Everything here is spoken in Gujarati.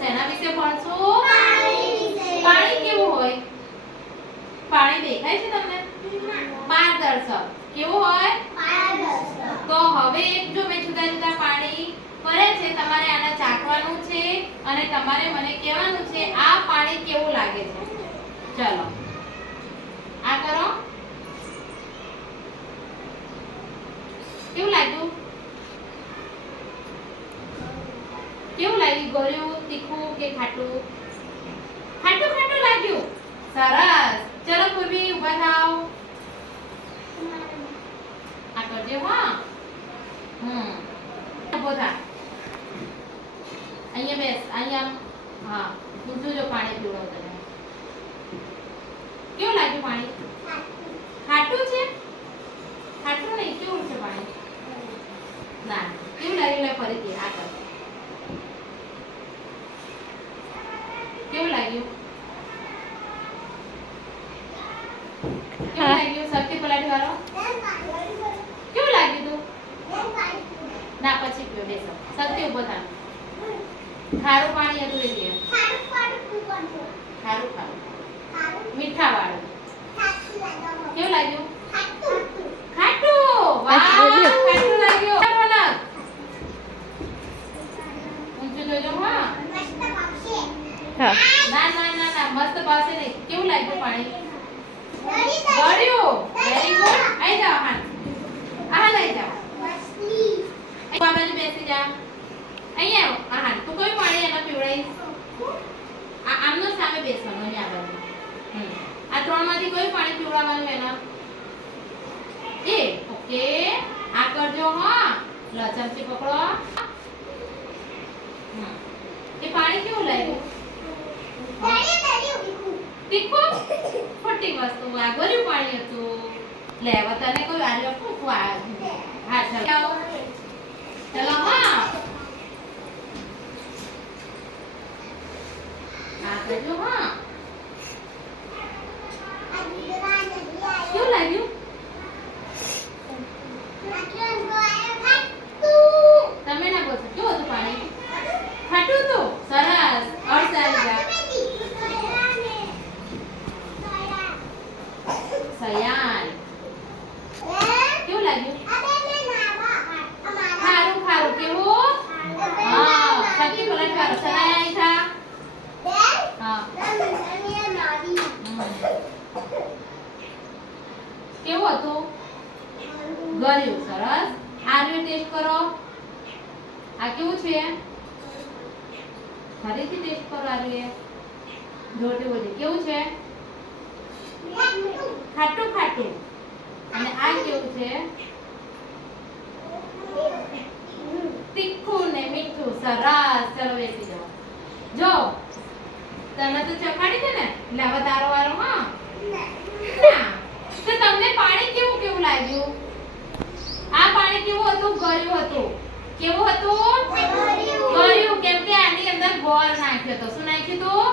શેના વિશે ભણશું? પાણી કેવું હોય? પાણી દેખાય છે તમને? પારદર્શક. કેવું હોય? તો હવે એક જો મેં જુદા જુદા પાણી ફરે છે તમારે આને ચાખવાનું છે અને તમારે મને કહેવાનું છે આ પાણી કેવું લાગે છે? ચલો. આ કરો. કેવું લાગ્યું? કેવું લાગ્યું ગળ્યું? તીખું કે ખાટું? ખાટું ખાટું લાગ્યું. સરસ. ચલો પૂર્વી ઊભા થાવ આ કરજો હા. હમ. થા. અહીંયા બેસ. અહીંયા હા ઊંધું જો પાણી પીવડો તને કેવું લાગ્યું પાણી? ખાટું છે? ખાટું નહીં, કેવું છે પાણી? ના, કેવું લાગ્યું? ફરીથી, આ કર કેવું લાગ્યું કેવું લાગ્યું સરખી પલાટી વાળો કેવું લાગ્યું તું ના પછી પીઓ બેસો. સત્ય ઊભો થા ખારું પાણી હતું એ ખારું ખારું. મીઠા વાળું કેવું લાગ્યું ખાટું વાહ ખાટું લાગ્યું રોનક ઊંચું જોજો હા હા ના ના ના ના મસ્ત પાસે નહીં. કેવું લાગ્યું પાણી? ગળ્યું? વેરી ગુડ આઈ જાઓ હા આ લઈ જાઓ. આ બાજુ બેસી જા અહીંયા આવો આ હા તું કોઈ પાણી એના પીવડાવીશ? આ આમનો સામે બેસવાનું અહીંયા આ બાજુ. હમ. આ ત્રણમાંથી કોઈ પાણી પીવડાવવાનું એના? એ ઓકે. આ કરજો હા. લો પકડો. એ પાણી કેવું લાગ્યું? વસ્તુ આ ગળ્યું પાણી હતું. લે, હવે તને કોઈ આલ્યો શું તું આ હા ચલો હા આ કરજો હા કેવું લાગ્યું તમે ના બોલશો કેવું હતું પાણી ખાટું હતું સરસ અડસારી જા સયાન કેવું લાગ્યું ખારું ખારું કેવું હા સખી પલટ વાળો સનાયા આઈ થા હા હમ. કેવું હતો? ગળ્યું, સરસ. આરવે ટેસ્ટ કરો. આ કેવું છે? ફરીથી ટેસ્ટ કરો આરવે જોટે બોલે કેવું છે? ખાટું ખાટું. અને આ કેવું છે? તીખું ને મીઠું. સરસ. ચલો બેસી જાઓ. જો, તને તો ચખાડી છે ને? હવે તારો વારો, હા ના તો તમને પાણી કેવું કેવું લાગ્યું આ પાણી કેવું હતું ગળ્યું હતું કેવું હતું? ગળ્યું કેમ કે આની અંદર ગોળ નાખ્યો હતો. શું નાખ્યું હતું